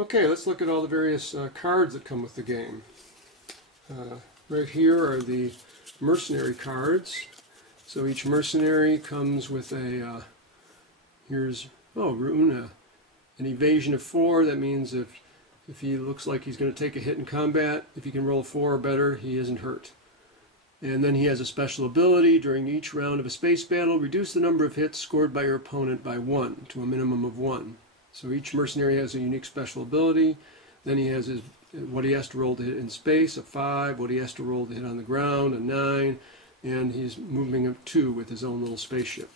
Okay, let's look at all the various cards that come with the game. Right here are the Mercenary Cards. So each Mercenary comes with a, rune, an evasion of 4. That means if he looks like he's going to take a hit in combat, if he can roll a 4 or better, he isn't hurt. And then he has a special ability: during each round of a space battle, reduce the number of hits scored by your opponent by 1 to a minimum of 1. So each mercenary has a unique special ability. Then he has what he has to roll to hit in space, a 5, what he has to roll to hit on the ground, a 9, and he's moving a 2 with his own little spaceship.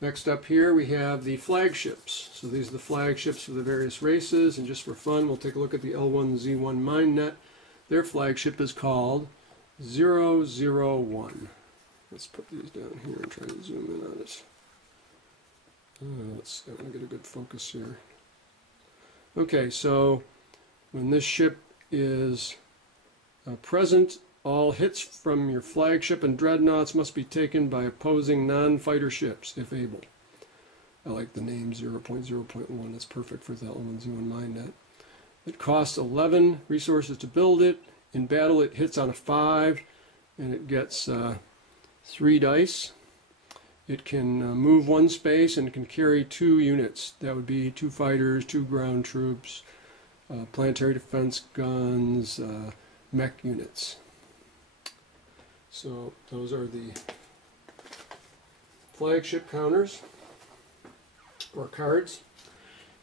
Next up here we have the flagships. So these are the flagships for the various races, and just for fun we'll take a look at the L1Z1 MineNet. Their flagship is called 001. Let's put these down here and try to zoom in on it. Let's see, I want to get a good focus here. Okay, so when this ship is present, all hits from your flagship and dreadnoughts must be taken by opposing non-fighter ships, if able. I like the name 0.0.1. That's perfect for the L1Z1 MineNet. It costs 11 resources to build it. In battle it hits on a 5, and it gets 3 dice. It can move 1 space and can carry 2 units. That would be 2 fighters, 2 ground troops, planetary defense guns, mech units. So those are the flagship counters, or cards.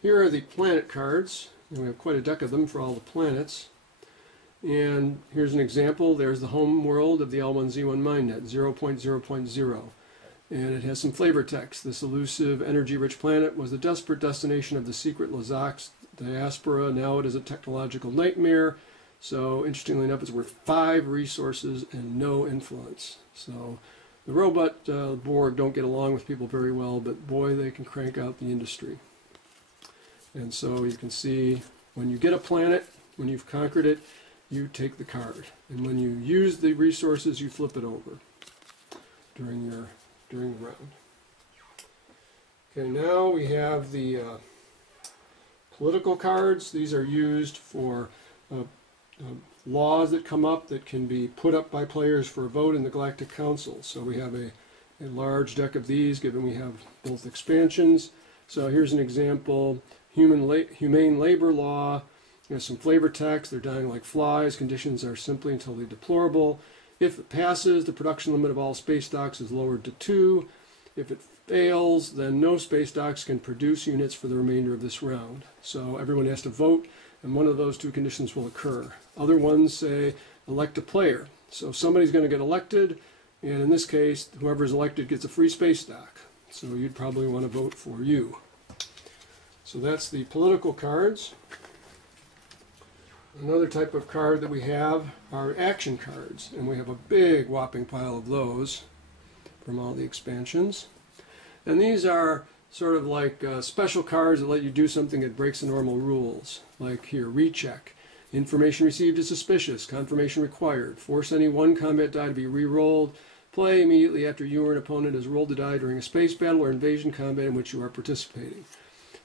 Here are the planet cards. And we have quite a deck of them for all the planets. And here's an example. There's the home world of the L1Z1 MineNet, 0.0.0. And it has some flavor text. This elusive, energy-rich planet was the desperate destination of the secret Lazak's diaspora. Now it is a technological nightmare. So, interestingly enough, it's worth 5 resources and no influence. So, the robot Borg don't get along with people very well, but boy, they can crank out the industry. And so you can see when you get a planet, when you've conquered it, you take the card. And when you use the resources, you flip it over during the round. Okay, now we have the political cards. These are used for laws that come up that can be put up by players for a vote in the Galactic Council. So we have a large deck of these, given we have both expansions. So here's an example: humane labor law. There's some flavor text. They're dying like flies. Conditions are simply and totally deplorable. If it passes, the production limit of all space docks is lowered to 2. If it fails, then no space docks can produce units for the remainder of this round. So everyone has to vote, and one of those 2 conditions will occur. Other ones say elect a player. So somebody's going to get elected, and in this case, whoever's elected gets a free space dock. So you'd probably want to vote for you. So that's the political cards. Another type of card that we have are action cards, and we have a big whopping pile of those from all the expansions. And these are sort of like special cards that let you do something that breaks the normal rules. Like here, recheck. Information received is suspicious. Confirmation required. Force any 1 combat die to be re-rolled. Play immediately after you or an opponent has rolled a die during a space battle or invasion combat in which you are participating.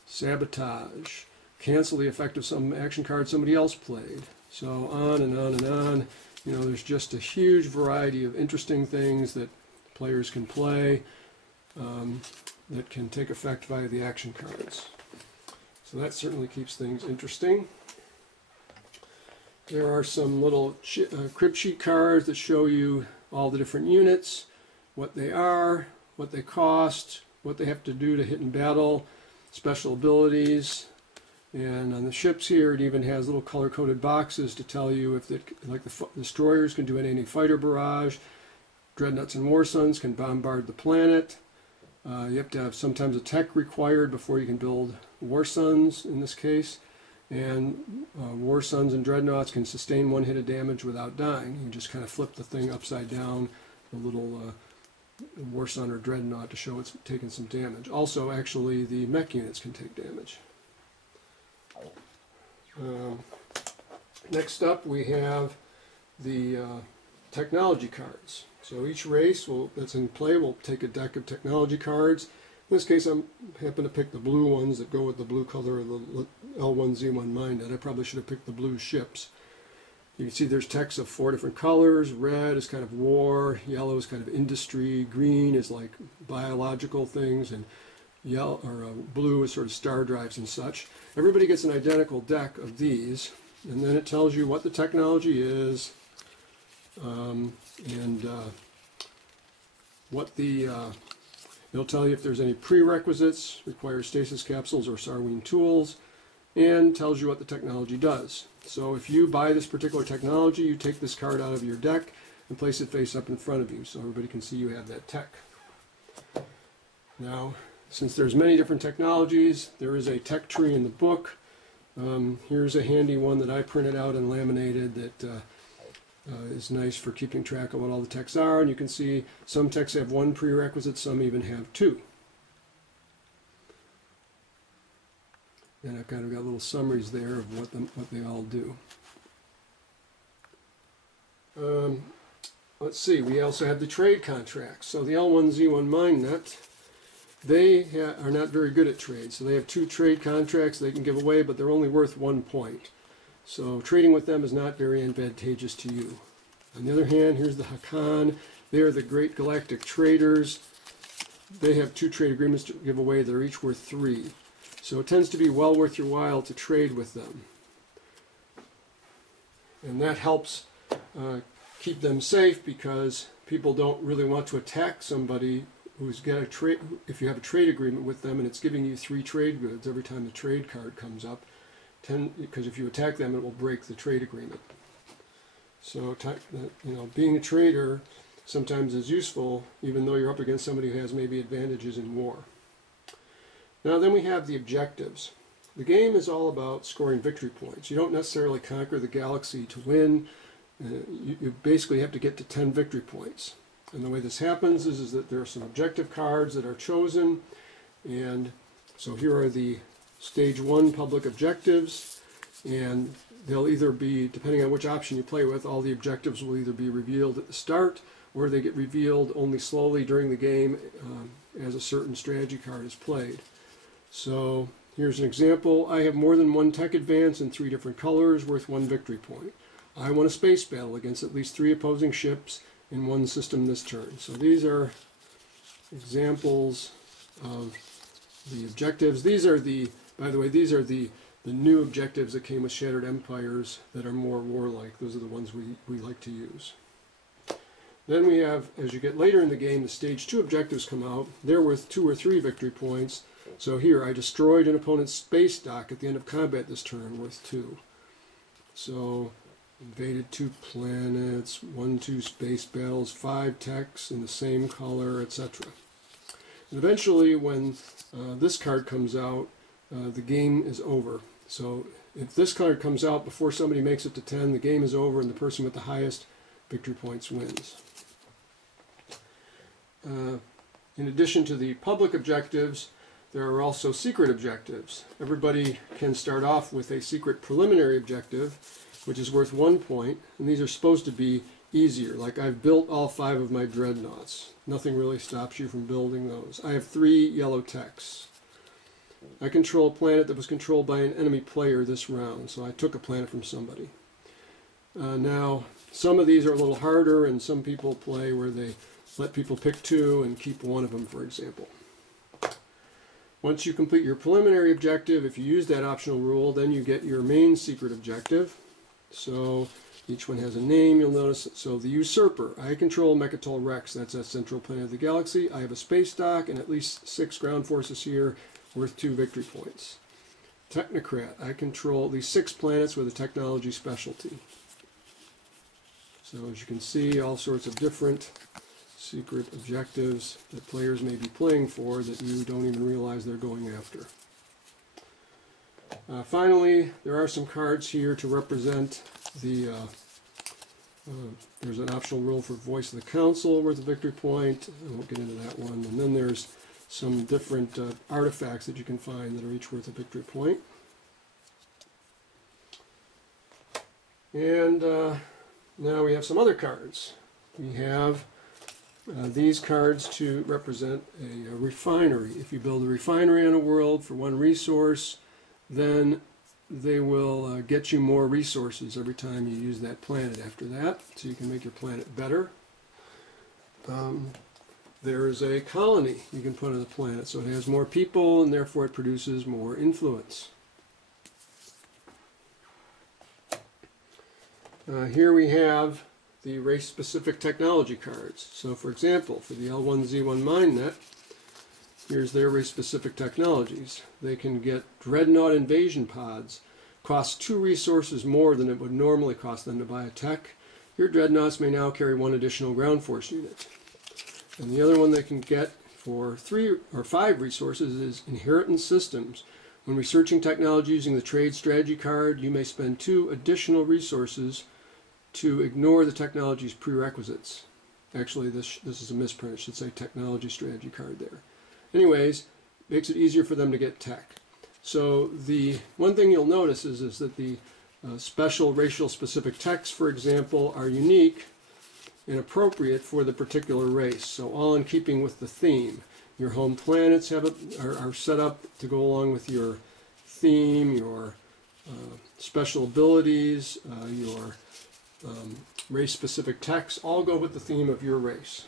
Sabotage. Cancel the effect of some action card somebody else played. So on and on and on. You know, there's just a huge variety of interesting things that players can play that can take effect via the action cards. So that certainly keeps things interesting. There are some little crib sheet cards that show you all the different units, what they are, what they cost, what they have to do to hit in battle, special abilities. And on the ships here, it even has little color-coded boxes to tell you if, like the destroyers can do any fighter barrage, dreadnoughts and war suns can bombard the planet. You have to have sometimes a tech required before you can build war suns in this case. And war suns and dreadnoughts can sustain 1 hit of damage without dying. You just kind of flip the thing upside down, the little war sun or dreadnought, to show it's taken some damage. Also, actually, the mech units can take damage. Next up we have the technology cards. So each race that's in play will take a deck of technology cards, In this case, I happen to pick the blue ones that go with the blue color of the L1Z1 Minded. I probably should have picked the blue ships. You can see there's text of 4 different colors. Red is kind of war, yellow is kind of industry, green is like biological things, and yellow or blue is sort of star drives and such. Everybody gets an identical deck of these, and then it tells you what the technology is, and what the it'll tell you if there's any prerequisites, requires stasis capsules or Sarween tools, and tells you what the technology does. So if you buy this particular technology, you take this card out of your deck and place it face up in front of you so everybody can see you have that tech. Now, since there's many different technologies, there is a tech tree in the book. Here's a handy one that I printed out and laminated that is nice for keeping track of what all the techs are. And you can see some techs have 1 prerequisite, some even have 2. And I've kind of got little summaries there of what they all do. Let's see, we also have the trade contracts. So the L1Z1 MineNet, they are not very good at trade. So they have 2 trade contracts they can give away, but they're only worth 1 point. So trading with them is not very advantageous to you. On the other hand, here's the Hakan. They are the great galactic traders. They have 2 trade agreements to give away that are each worth 3. So it tends to be well worth your while to trade with them. And that helps keep them safe because people don't really want to attack somebody who's got a trade. If you have a trade agreement with them and it's giving you 3 trade goods every time the trade card comes up, because if you attack them, it will break the trade agreement. So, being a trader sometimes is useful, even though you're up against somebody who has maybe advantages in war. Now then we have the objectives. The game is all about scoring victory points. You don't necessarily conquer the galaxy to win. You basically have to get to 10 victory points. And the way this happens is that there are some objective cards that are chosen. And so here are the Stage 1 public objectives. And they'll either be, depending on which option you play with, all the objectives will either be revealed at the start or they get revealed only slowly during the game as a certain strategy card is played. So here's an example. I have more than 1 tech advance in 3 different colors worth 1 victory point. I won a space battle against at least 3 opposing ships in 1 system this turn. So these are examples of the objectives. These are the, by the way, these are the new objectives that came with Shattered Empires that are more warlike. Those are the ones we like to use. Then we have, as you get later in the game, the Stage 2 objectives come out. They're worth 2 or 3 victory points. So here, I destroyed an opponent's space dock at the end of combat this turn, worth 2. So, invaded 2 planets, 1-2 space battles, 5 techs in the same color, etc. And eventually, when this card comes out, the game is over. So, if this card comes out before somebody makes it to 10, the game is over and the person with the highest victory points wins. In addition to the public objectives, there are also secret objectives. Everybody can start off with a secret preliminary objective, which is worth 1 point, and these are supposed to be easier. Like I've built all 5 of my dreadnoughts. Nothing really stops you from building those. I have 3 yellow techs. I control a planet that was controlled by an enemy player this round, so I took a planet from somebody. Now, some of these are a little harder, and some people play where they let people pick 2 and keep 1 of them, for example. Once you complete your preliminary objective, if you use that optional rule, then you get your main secret objective. So each one has a name, you'll notice. So the Usurper, I control Mechatol Rex, that's that central planet of the galaxy. I have a space dock and at least 6 ground forces here, worth 2 victory points. Technocrat, I control at least 6 planets with a technology specialty. So as you can see, all sorts of different secret objectives that players may be playing for that you don't even realize they're going after. Finally, there are some cards here to represent the, there's an optional rule for Voice of the Council worth a victory point. I won't get into that one. And then there's some different artifacts that you can find that are each worth a victory point. And now we have some other cards. We have these cards to represent a refinery. If you build a refinery on a world for one resource, then they will get you more resources every time you use that planet after that, so you can make your planet better. There is a colony you can put on the planet, so it has more people and therefore it produces more influence. Here we have the race-specific technology cards. So for example, for the L1Z1 MineNet, here's their race-specific technologies. They can get dreadnought invasion pods, cost 2 resources more than it would normally cost them to buy a tech. Your dreadnoughts may now carry 1 additional ground force unit. And the other one they can get for 3 or 5 resources is inheritance systems. When researching technology using the trade strategy card, you may spend 2 additional resources to ignore the technology's prerequisites. Actually, this is a misprint. It should say technology strategy card there. Anyways, makes it easier for them to get tech. So the one thing you'll notice is that the special racial specific techs, for example, are unique and appropriate for the particular race. So all in keeping with the theme. Your home planets are set up to go along with your theme, your special abilities, your race-specific techs, all go with the theme of your race.